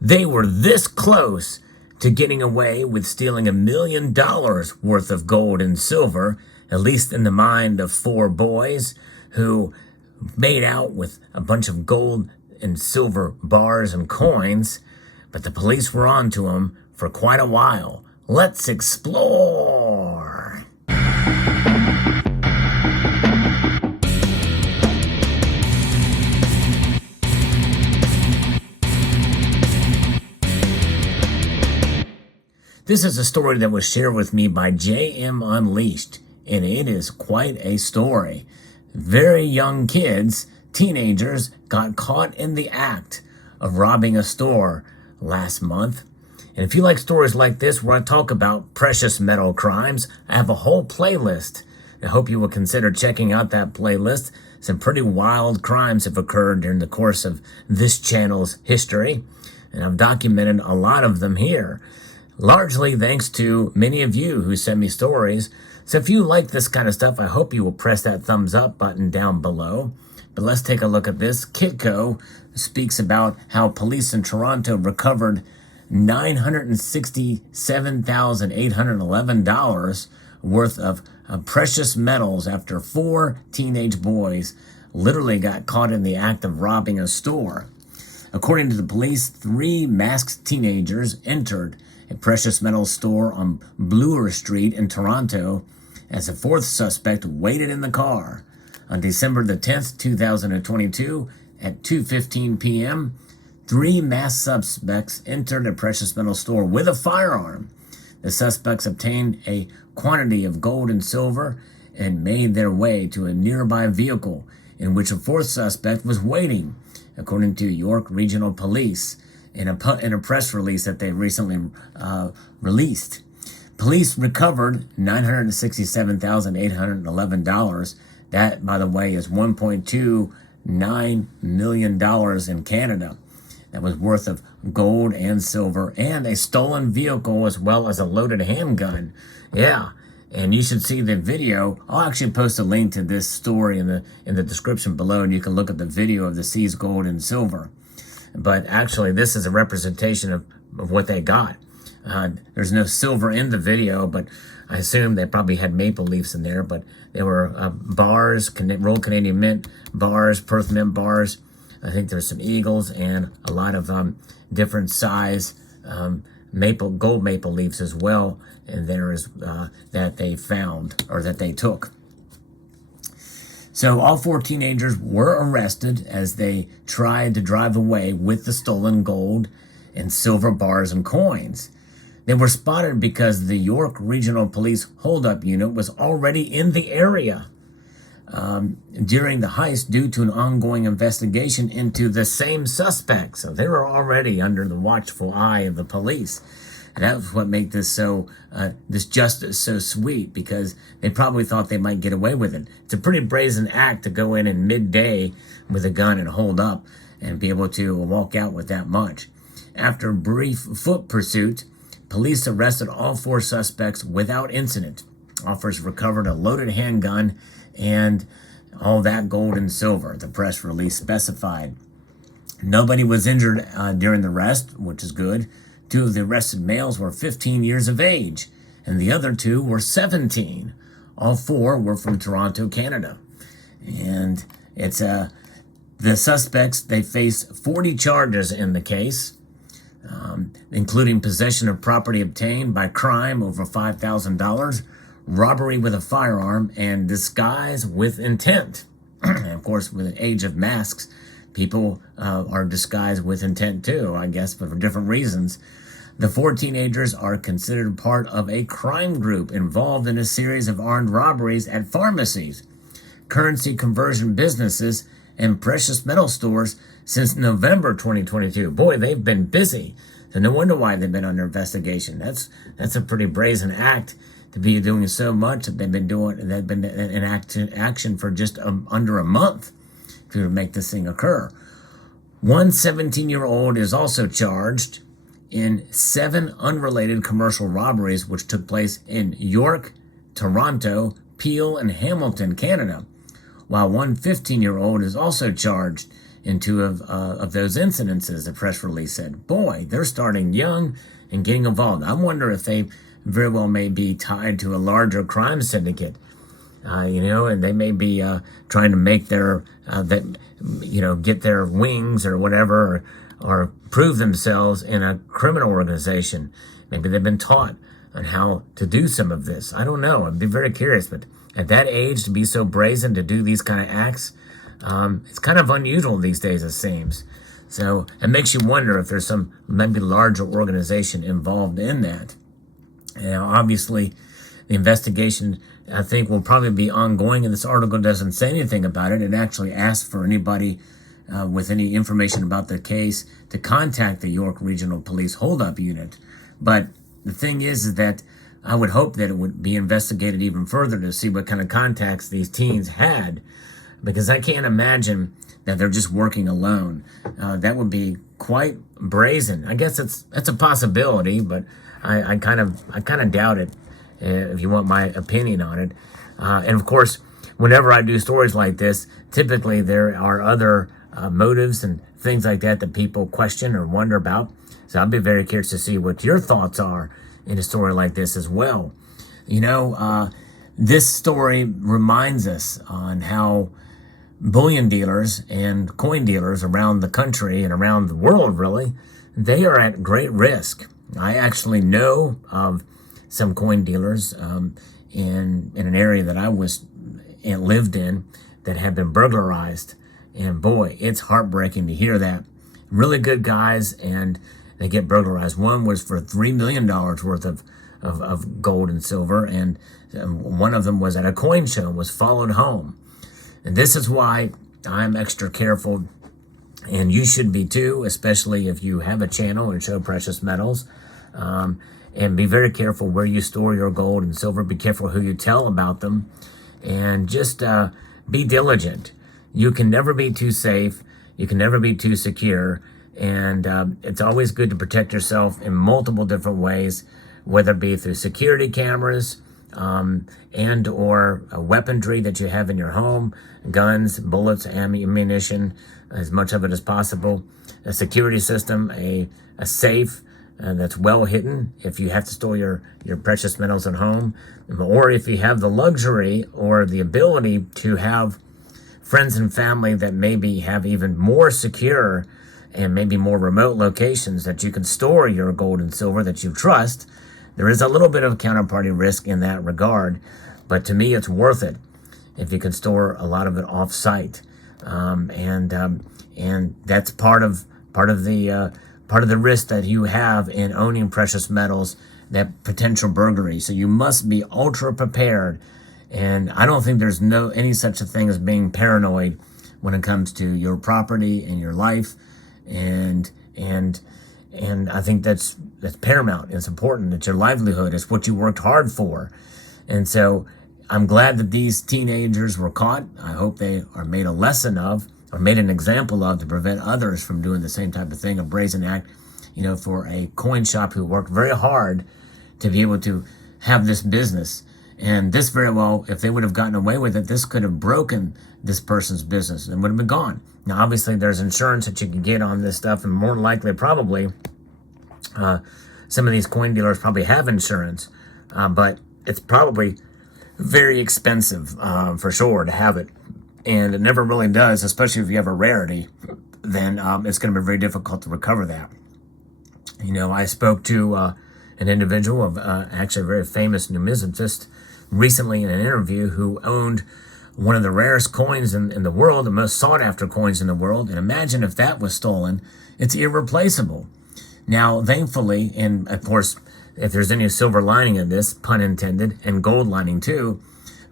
They were this close to getting away with stealing $1 million worth of gold and silver, at least in the mind of four boys who made out with a bunch of gold and silver bars and coins, but the police were on to them for quite a while. Let's explore. This is a story that was shared with me by JM Unleashed, and it is quite a story. Very young kids, teenagers, got caught in the act of robbing a store last month. And if you like stories like this where I talk about precious metal crimes, I have a whole playlist. I hope you will consider checking out that playlist. Some pretty wild crimes have occurred during the course of this channel's history, and I've documented a lot of them here. Largely thanks to many of you who send me stories. So if you like this kind of stuff, I hope you will press that thumbs up button down below. But let's take a look at this. Kitco speaks about how police in Toronto recovered $967,811 worth of precious metals after 4 teenage boys literally got caught in the act of robbing a store. According to the police, 3 masked teenagers entered a precious metals store on Bloor Street in Toronto as a 4th suspect waited in the car. On December the 10th, 2022, at 2:15 p.m., 3 masked suspects entered a precious metals store with a firearm. The suspects obtained a quantity of gold and silver and made their way to a nearby vehicle in which a 4th suspect was waiting, according to York Regional Police in a press release that they recently released. Police recovered $967,811. That, by the way, is $1.29 million in Canada. That was worth of gold and silver and a stolen vehicle as well as a loaded handgun. Yeah, and you should see the video. I'll actually post a link to this story in the description below, and you can look at the video of the seized gold and silver. But actually, this is a representation of what they got. There's no silver in the video, but I assume they probably had maple leaves in there. But they were bars, rolled Canadian mint bars, Perth mint bars. I think there's some eagles and a lot of different size gold maple leaves as well. And there is that they found or that they took. So all 4 teenagers were arrested as they tried to drive away with the stolen gold and silver bars and coins. They were spotted because the York Regional Police holdup unit was already in the area during the heist due to an ongoing investigation into the same suspects. So they were already under the watchful eye of the police. And that's what made this this justice so sweet, because they probably thought they might get away with it. It's a pretty brazen act to go in midday with a gun and hold up and be able to walk out with that much. After a brief foot pursuit, police arrested all 4 suspects without incident. Officers recovered a loaded handgun and all that gold and silver, the press release specified. Nobody was injured during the arrest, which is good. 2 of the arrested males were 15 years of age, and the other 2 were 17. All 4 were from Toronto, Canada. And it's the suspects, they face 40 charges in the case, including possession of property obtained by crime over $5,000, robbery with a firearm, and disguise with intent. And of course, with the age of masks, people are disguised with intent too, I guess, but for different reasons. The 4 teenagers are considered part of a crime group involved in a series of armed robberies at pharmacies, currency conversion businesses, and precious metal stores since November 2022. Boy, they've been busy. So no wonder why they've been under investigation. That's a pretty brazen act to be doing so much that they've been in action for just under a month to make this thing occur. One 17-year-old is also charged in 7 unrelated commercial robberies which took place in York, Toronto, Peel, and Hamilton, Canada, while one 15-year-old is also charged in two of those incidences, the press release said. Boy, they're starting young and getting involved. I wonder if they very well may be tied to a larger crime syndicate, and they may be trying to make their, get their wings or whatever, or prove themselves in a criminal organization. Maybe they've been taught on how to do some of this. I don't know. I'd be very curious, but at that age, to be so brazen to do these kind of acts, it's kind of unusual these days, it seems. So it makes you wonder if there's some maybe larger organization involved in that. Now, obviously, the investigation, I think, will probably be ongoing, and this article doesn't say anything about it. It actually asks for anybody with any information about the case to contact the York Regional Police Holdup Unit. But the thing is that I would hope that it would be investigated even further to see what kind of contacts these teens had, because I can't imagine that they're just working alone. That would be quite brazen. I guess that's a possibility, but I kind of doubt it. If you want my opinion on it, and of course, whenever I do stories like this, typically there are other motives and things like that that people question or wonder about. So I'll be very curious to see what your thoughts are in a story like this as well. This story reminds us on how bullion dealers and coin dealers around the country and around the world, really, they are at great risk. I actually know of some coin dealers in an area that I lived in that had been burglarized. And boy, it's heartbreaking to hear that. Really good guys, and they get burglarized. One was for $3 million worth of gold and silver, and one of them was at a coin show and was followed home. And this is why I'm extra careful, and you should be too, especially if you have a channel and show precious metals. And be very careful where you store your gold and silver. Be careful who you tell about them, and just be diligent. You can never be too safe. You can never be too secure. And it's always good to protect yourself in multiple different ways, whether it be through security cameras and or weaponry that you have in your home, guns, bullets, ammunition, as much of it as possible, a security system, a safe that's well hidden if you have to store your precious metals at home, or if you have the luxury or the ability to have friends and family that maybe have even more secure and maybe more remote locations that you can store your gold and silver that you trust. There is a little bit of counterparty risk in that regard, but to me it's worth it if you can store a lot of it off-site, and that's part of the risk that you have in owning precious metals, that potential burglary. So you must be ultra prepared, and I don't think there's any such a thing as being paranoid when it comes to your property and your life, and I think that's paramount. It's important. It's your livelihood. It's what you worked hard for. And so I'm glad that these teenagers were caught. I hope they are made a lesson of, or made an example of, to prevent others from doing the same type of thing, a brazen act, for a coin shop who worked very hard to be able to have this business. And this very well, if they would have gotten away with it, this could have broken this person's business and would have been gone. Now, obviously, there's insurance that you can get on this stuff, and more likely, probably, some of these coin dealers probably have insurance, but it's probably very expensive for sure to have it. And it never really does, especially if you have a rarity, then it's going to be very difficult to recover that. I spoke to an individual of actually a very famous numismatist recently in an interview who owned one of the rarest coins in the world, the most sought after coins in the world. And imagine if that was stolen. It's irreplaceable. Now, thankfully, and of course, if there's any silver lining in this, pun intended, and gold lining too,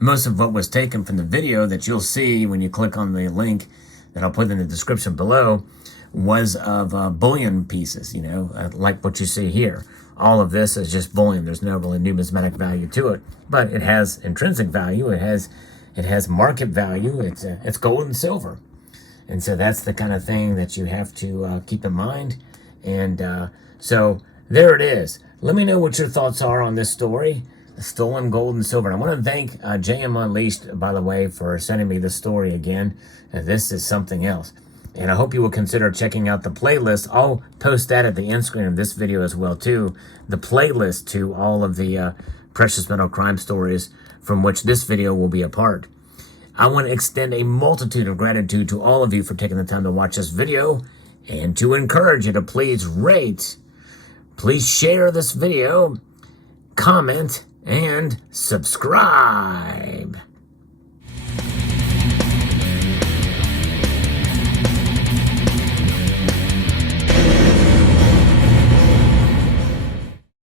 most of what was taken from the video that you'll see when you click on the link that I'll put in the description below was of bullion pieces, like what you see here. All of this is just bullion. There's no really numismatic value to it, but it has intrinsic value. It has market value. It's gold and silver. And so that's the kind of thing that you have to keep in mind. And so there it is. Let me know what your thoughts are on this story, stolen gold and silver. And I want to thank JM Unleashed, by the way, for sending me this story again. This is something else. And I hope you will consider checking out the playlist. I'll post that at the end screen of this video as well, too. The playlist to all of the precious metal crime stories from which this video will be a part. I want to extend a multitude of gratitude to all of you for taking the time to watch this video and to encourage you to please rate, please share this video, comment, and subscribe.